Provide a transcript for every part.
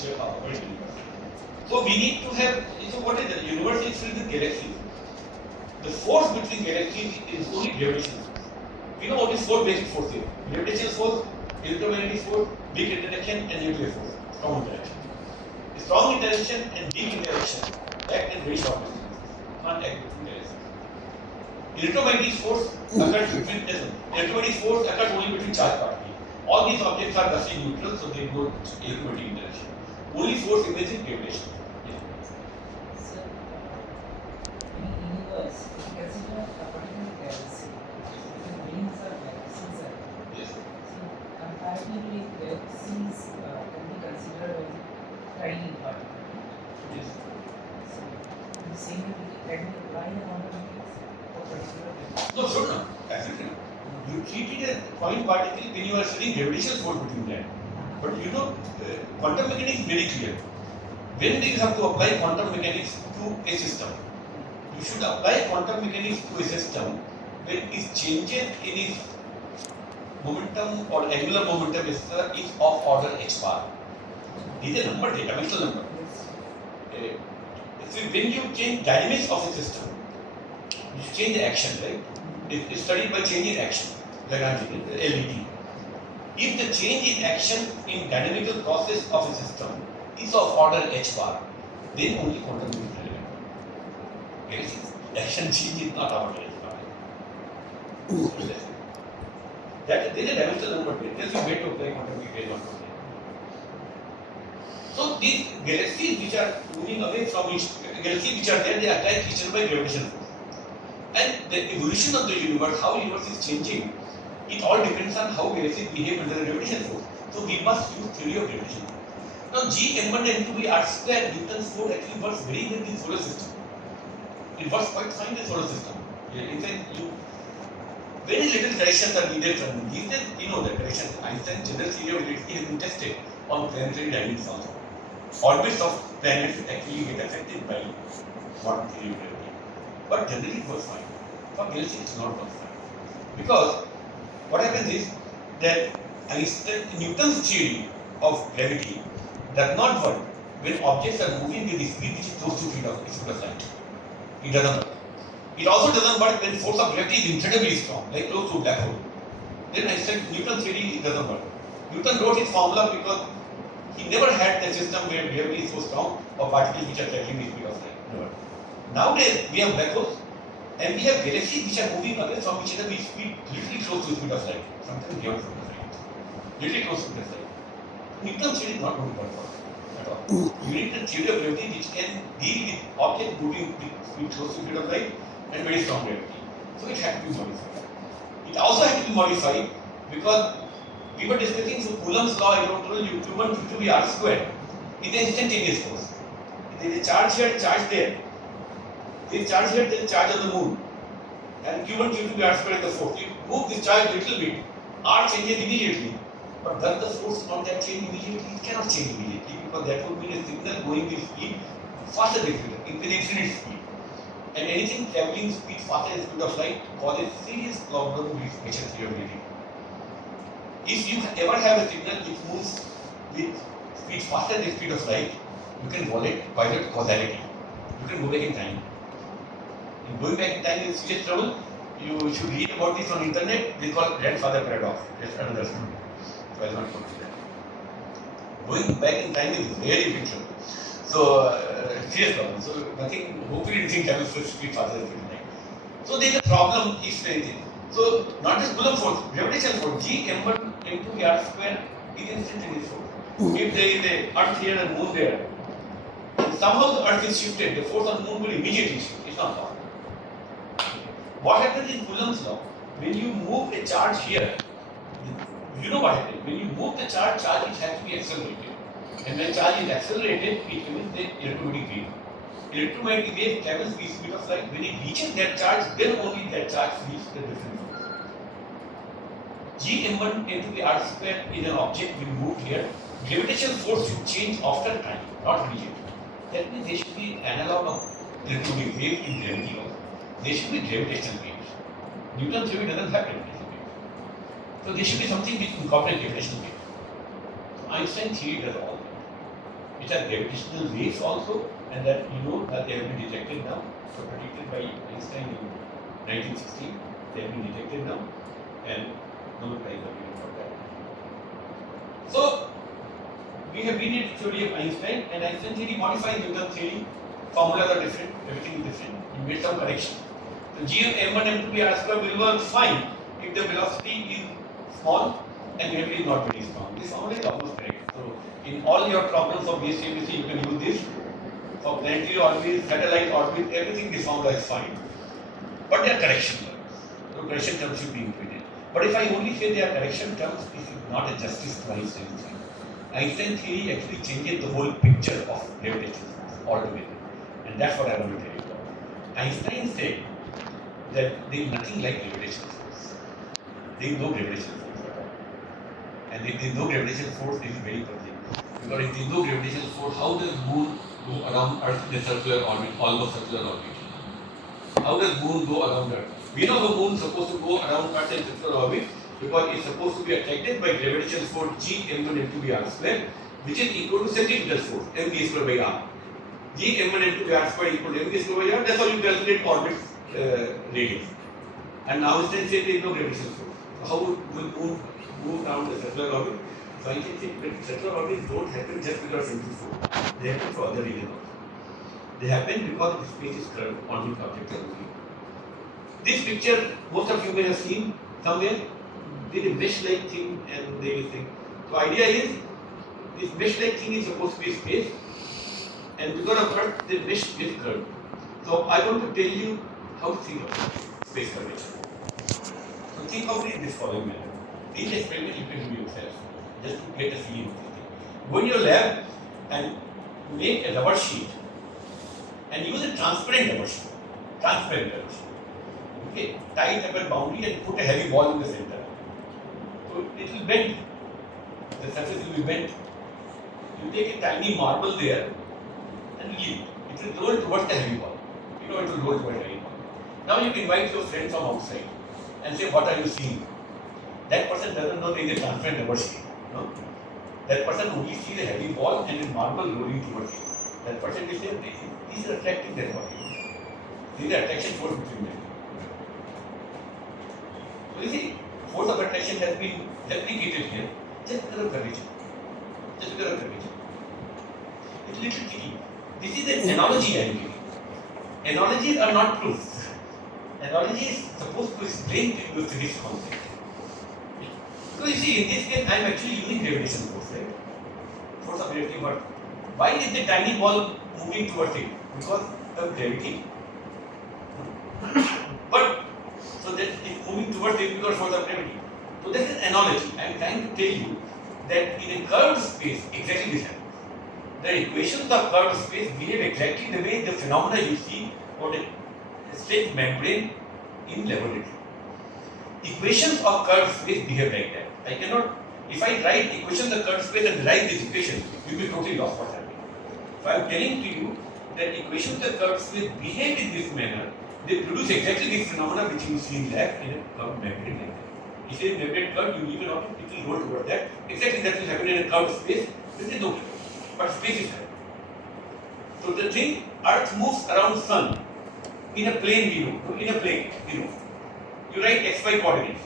structure of our universe. So we need to have, so what is the universe is filled with galaxies. The force between galaxies is only gravitational force. We know only four basic forces: gravitational force, electromagnetic force, weak interaction, and nuclear force. Strong interaction. Strong interaction and weak interaction act in very short distances. Can't act between galaxies. Electromagnetic force occurs between electromagnetic force occurs only between charged particles. All these objects are roughly neutral, so they don't electromagnetic interaction. Only force remains in gravitation. So, in universe, if you consider a particular galaxy, the rings are galaxies are. Yes. So, comparatively, galaxies can be considered as tiny particles. Yes. So, the same way can we apply the quantum mechanics for particular galaxy? No, should not. Absolutely not. You treat it as point particle when you are studying gravitational force between them. But you know, quantum mechanics is very clear. When do you have to apply quantum mechanics to a system? You should apply quantum mechanics to a system when its changes in its momentum or angular momentum is of order h bar. These are number, dimensional number. So when you change dynamics of a system, you change the action, right? It's studied by changing action, like LED. If the change in action in dynamical process of a system is of order h bar, then only quantum is relevant. Yes, action change is not of order h bar. That there is a dimensional number. There's a way to apply quantum mechanics. So these galaxies which are moving away from each galaxies which are there, they attack each other by gravitational force. And the evolution of the universe, how the universe is changing, it all depends on how galaxies behave under the gravitational force. So we must use theory of gravitation. Now G M1 N2 R square Newton's force actually works very well in the solar system. It works quite fine in the solar system. In fact, very little corrections are needed from these days. You know the corrections. Einstein's general theory of relativity has been tested on planetary dynamics also. Orbits of planets actually get affected by modern theory of gravity. But generally it works fine. For galaxies it's not works fine. Because what happens is that Newton's theory of gravity does not work when objects are moving with a speed which is close to speed of light. It doesn't work. It also doesn't work when force of gravity is incredibly strong, like close to a black hole. Then Newton's theory doesn't work. Newton wrote his formula because he never had a system where gravity is so strong or particles which are traveling the speed of light. Never. Nowadays we have black holes and we have galaxies which are moving away from each other with speed literally close to the speed of light. Sometimes beyond speed of light. Literally close to speed of light. Newton's theory is not going to work for at all. You need a theory of gravity which can deal with objects moving with speed close to speed of light and very strong gravity. So it had to be modified. It also had to be modified because we were discussing so Coulomb's law. I told you Q1 Q2 R square is an instantaneous force. There is a charge here, charge there. There is charge here, there is charge on the moon. And Q1 Q2 R square is the force. You move this charge a little bit, R changes immediately. But does the force not that change immediately? It cannot change immediately because that would mean a signal going with speed faster than infinite speed. And anything traveling speed faster than speed of light causes serious problem with special theory of relativity. If you ever have a signal which moves with speed faster than the speed of light, you can violate causality. You can go back in time. In going back in time is serious trouble. You should read about this on internet. They call it grandfather paradox. That's another story. So I'll not go to that. Going back in time is very big trouble. So serious problem. So nothing. Hopefully, nothing travels with speed faster than speed of light. So there is a problem. Is anything. So not just Coulomb force, gravitational force, G M1 into R square is instantaneous force. If there is a Earth here and Moon there, somehow the Earth is shifted, the force on the Moon will immediately shift. It's not possible. What happens in Coulomb's law? When you move a charge here, you know what happens. When you move the charge it has to be accelerated. And when charge is accelerated, it emits the electromagnetic wave. Electromagnetic wave travels with speed of light. When it reaches that charge, then only that charge reaches the difference. G M1 into R square is an object we moved here. Gravitational force should change after time, not immediately. That means there should be analog of electromagnetic wave in gravity also. There should be gravitational waves. Newton's theory doesn't have gravitational waves. So there should be something which incorporates gravitational waves. So Einstein's theory does all that. which are gravitational waves also, and that that they have been detected now. So predicted by Einstein in 1916, they have been detected now, and Nobel Prize are given for that. So we have been in theory of Einstein, and Einstein theory modifies Newton theory. Formulas are different, everything is different. You made some correction. So g of m1 m2 r square will work fine if the velocity is small and gravity is not very strong. This formula is almost correct. So in all your problems of BHU, you can use this. For planetary orbit, satellite orbit, everything this formula is fine. But they are correction terms. So correction terms should be included. But if I only say they are correction terms, this is not a justice to Einstein theory. Einstein theory actually changes the whole picture of gravitation altogether. And that's what I want to tell you about. Einstein said that there is nothing like gravitational force. There is no gravitational force at all. And if there is no gravitational force, this is very puzzling. Because if there is no gravitational force, how does moon go around Earth in a circular orbit, almost circular orbit? How does moon go around Earth? We know the moon is supposed to go around Earth in circular orbit because it's supposed to be attracted by gravitational force g m1 m2 r square, which is equal to centripetal force mv square by r. G m1 m2 r square equal to mv square by r. That's how you calculate orbit radius. And now Einstein said there is no gravitational force. So how will moon move around the circular orbit? So Einstein said that circular orbits don't happen just because of centrifugal. They happen for other reasons also. They happen because the space is curved, quantum objects are moving. This picture, most of you may have seen somewhere. There is a mesh-like thing and there is a thing. So idea is, this mesh-like thing is supposed to be space, and because of Earth, the mesh is curved. So I want to tell you how to think of space curvature. So think of it in this following manner. These experiments you can do yourself, just to get a feeling of this thing. Go in your lab and make a rubber sheet and use a transparent rubber sheet. Okay, tie it up at boundary and put a heavy ball in the center. So it will bend. The surface will be bent. You take a tiny marble there and leave it. It will roll towards the heavy ball. It will roll towards the heavy ball. Now you invite your friend from outside and say, what are you seeing? That person doesn't know there is a transparent rubber sheet. No? That person only sees a heavy ball and a marble rolling towards it. That person will say, these are attracting their body. These are attraction force between them. So you see, force of attraction has been replicated here just because of curvature. Just because of curvature. It's a little tricky. This is an analogy I am giving. Analogies are not proofs. Analogy is supposed to explain to you a physics concept. So you see, in this case, I am actually using gravitation force, right? Force of gravity, but why is the tiny ball moving towards it? Because of gravity. But so that it's moving towards it because of force of gravity. So this is analogy. I am trying to tell you that in a curved space, exactly this happens. The equations of curved space behave exactly the way the phenomena you see on a straight membrane in laboratory. Equations of curved space behave like that. I cannot, if I write equations of curved space and write this equation, you will be totally lost what's happening. So I am telling to you that equations of curved space behave in this manner. They produce exactly this phenomena which you see in lab in a curved membrane like that. If it is membrane curved, you leave an object, it will roll toward that. Exactly that will happen in a curved space. There is no curve, but space is curved. So the thing, Earth moves around Sun in a plane we know. In a plane, we know. You write xy coordinates.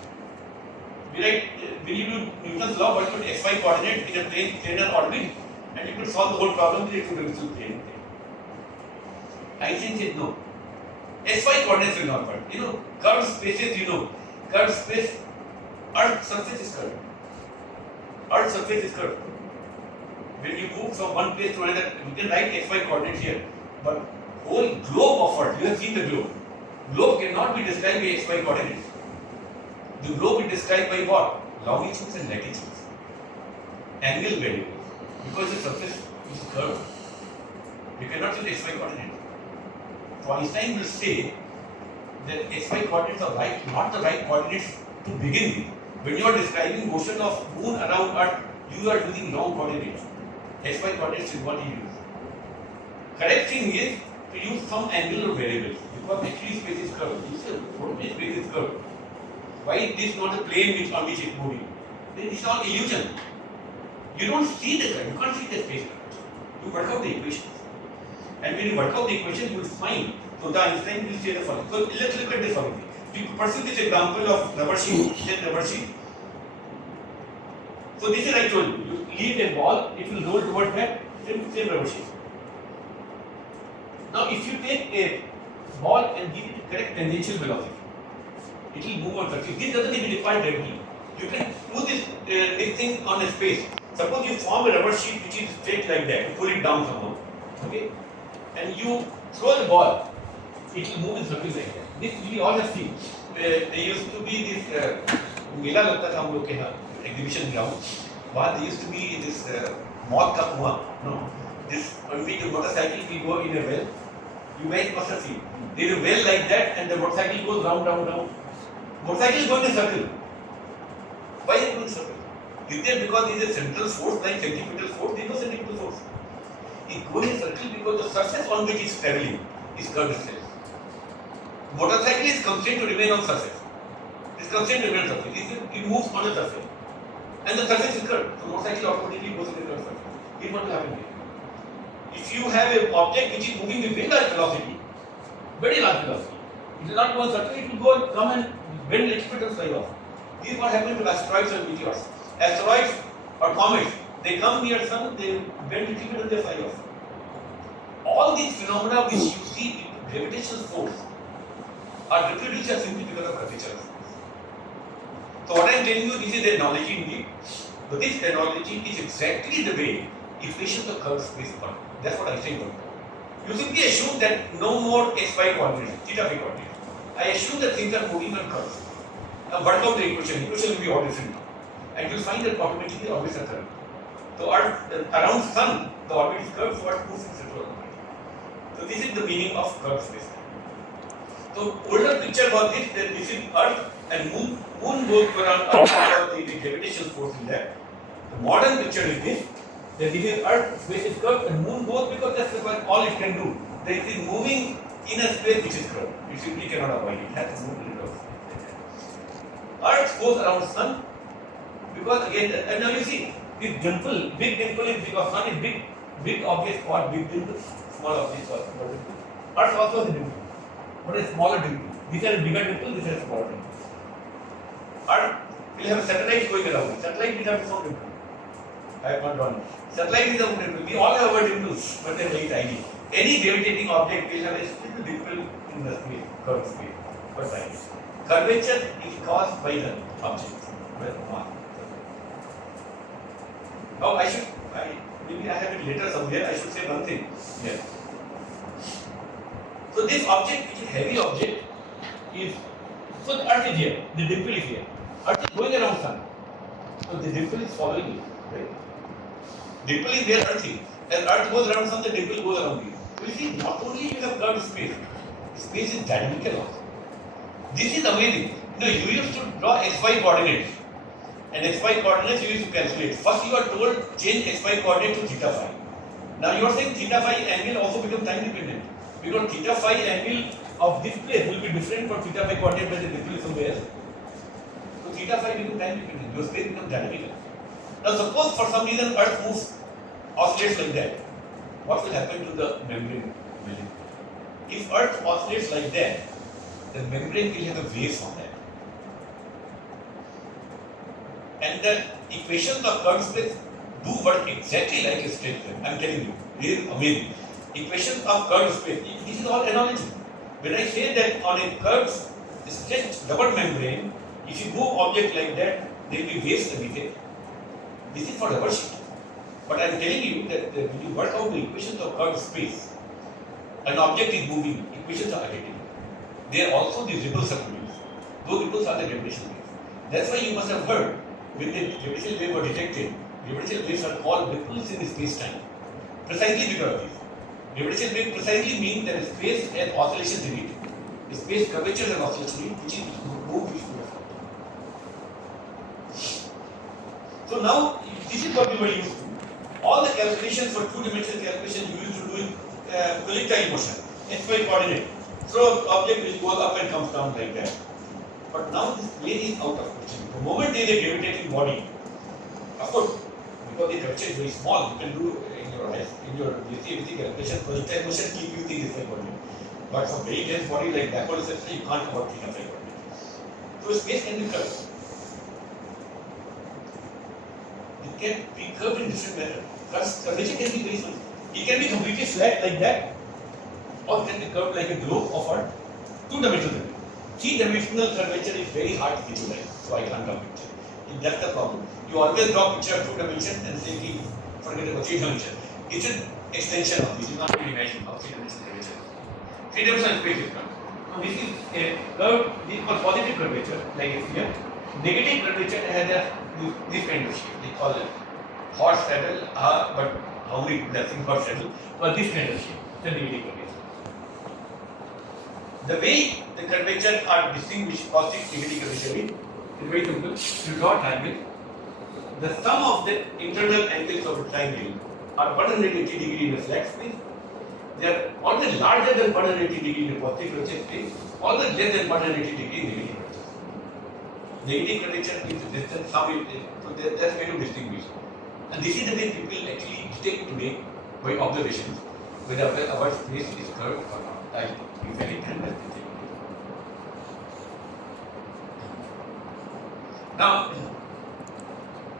We write, when you do Newton's law, what you put xy coordinates in a plane, planar orbit, and you could solve the whole problem with a two-dimensional plane. Einstein said no. SY coordinates will not work. Curved spaces, curved space, Earth's surface is curved. Earth's surface is curved. When you move from one place to another, you can write xy coordinates here, but whole globe of Earth, you have seen the globe. Globe cannot be described by xy coordinates. The globe is described by what? Longitudes and latitudes. Angle variables. Because the surface is curved. You cannot use xy coordinates. So Einstein will say that xy coordinates are not the right coordinates to begin with. When you are describing motion of moon around Earth, you are using wrong coordinates. xy coordinates is what you use. Correct thing is to use some angular variables because actually space is curved. You say, what is space is curved? Why is this not a plane on which it is moving? This is all illusion. You don't see the curve. You can't see the space curve. You work out the equation. And when you work out the equation, you will find, so the Einstein will say the following. So let's look at this following. We pursue this example of rubber sheet, then rubber sheet. So this is I told you, you leave a ball, it will roll towards that same rubber sheet. Now if you take a ball and give it correct tangential velocity, it will move on circle. This doesn't even require gravity. You can do this thing on a space. Suppose you form a rubber sheet which is straight like that, you pull it down somehow, okay? And you throw the ball, it will move in circles like that. This we all have seen. There used to be this मेला लगता था हम लोग के यहाँ exhibition ground. वहाँ there used to be this moth का कुआं. No, this when we do motorcycle we go in a well. You guys must have seen. There is a well like that and the motorcycle goes round, round, round. Motorcycle is going in a circle. Why is it going in a circle? Is there because there is a central force like centripetal force? There is no centripetal force. It goes in a circle because the surface on which it is traveling is curved itself. Motorcycle is constrained to remain on surface. It is constrained to remain on surface. It moves on a surface. And the surface is curved. So motorcycle automatically goes in a curved surface. Here's what will happen here. If you have an object which is moving with very large velocity, it will not go on circle, it will go come and bend a little bit and fly off. This is what happens to asteroids and meteors. Asteroids or comets, they come near sun, they bend a little bit and they fly off. All these phenomena which you see in gravitational force are reproduced simply because of curvature of force. So what I am telling you, this is the analogy indeed, but this analogy is exactly the way equations of curved space work. That's what I say. You simply assume that no more xy coordinates, theta phi coordinates. I assume that things are moving on curves. Now work out the equation. Equation will be all different. And you'll find that automatically orbits are curved. So around sun, the orbit is curved, so Earth moves in circular orbit. So this is the meaning of curved space. So older picture was this, that this is Earth and Moon. Moon goes around Earth because the gravitational force is there. The modern picture is this, that this is Earth, space is curved, and Moon goes because that's all it can do. That it is moving in a space which is curved. You simply cannot avoid it. It has to move in curves. Earth goes around Sun because again, and now you see, this dimple, big dimple is because Sun is big, big object called big dimple, small object called small dimple. Earth also has a dimple, but a smaller dimple. This has a bigger dimple, this has a smaller dimple. Earth will have a satellite going around. Satellite will have its own dimple. I have not drawn it. Satellite is a dimple. We all have our dimples, but they are very tiny. Any gravitating object will have a little dimple in the space, curved space, for science. Curvature is caused by the object. Now maybe I have it later somewhere, I should say one thing here. So this object, which is a heavy object, is, so the Earth is here, the dimple is here. Earth is going around Sun. So the dimple is following it, right? Dimple is where Earth is. As Earth goes around Sun, the dimple goes around it. So you see, not only you have curved space, space is dynamical also. This is amazing. You used to draw xy coordinates. And xy coordinates you used to calculate. First you are told change xy coordinate to theta phi. Now you are saying theta phi angle also becomes time dependent. Because theta phi angle of this place will be different from theta phi coordinate when the dimple is somewhere else. So theta phi becomes time dependent. Your space becomes dynamical. Now suppose for some reason Earth moves, oscillates like that. What will happen to the membrane? If Earth oscillates like that, the membrane will have a wave on that. And the equations of curved space do work exactly like a straight line. I am telling you, this is amazing. Equations of curved space, this is all analogy. When I say that on a curved straight double membrane, if you move object like that, there will be waves emitted. This is for rubber sheet. But I am telling you that when you work out the equations of curved space, an object is moving, equations are identical. There are also these ripples are produced. Those ripples are the gravitational waves. That's why you must have heard when the gravitational wave were detected, gravitational waves are called ripples in space-time. Precisely because of this. Gravitational wave precisely means that space has oscillations in it. The space curvature has oscillations in it, which is moved which move. So now, this is what we were used to. All the calculations for two-dimensional calculation you used to do in projectile motion, xy coordinate. So object will go up and comes down like that. But now this plane is out of question. The moment there is a gravitating body, of course, because the curvature is very small, you can do in your eyes, in in your with calculation, projectile motion keep you think this body. But for very dense body like backward reception, you can't work in a body. So space can be curved. It can be curved in different manner. Curvature can be very small. It can be completely flat like that, or it can be curved like a globe of a two-dimensional. Three-dimensional curvature is very hard to visualize, so I can't draw picture. That's the problem. You always draw picture of two dimension and say, forget about three dimension. It's an extension of this. You can't really imagine how three-dimensional curvature. Three-dimensional space is not. Now this is a curve. This is called positive curvature, like a sphere. Negative curvature has this kind of shape. They call it horse saddle, but how many people have seen horse saddle? But this kind of shape, the negative curvature. The way the curvature are distinguished, positive, negative curvature is very simple. You draw a triangle. The sum of the internal angles of a triangle are 180 degree in a flat space. They are always larger than 180 degree in a positive curvature space, always less than 180 degree in negative curvature. Negative curvature is the distance sum. So that's way to distinguish. And this is the way people actually detect today by observations whether our space is curved or not. I exactly can that. Now,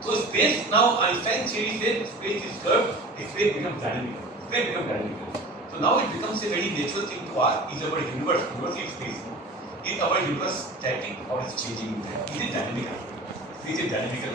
so space now Einstein theory says space is curved, space becomes dynamic. Space becomes dynamic. So now it becomes a very natural thing to ask: is our universe is space? Is our universe static or is changing? Is it dynamic? Space is dynamic.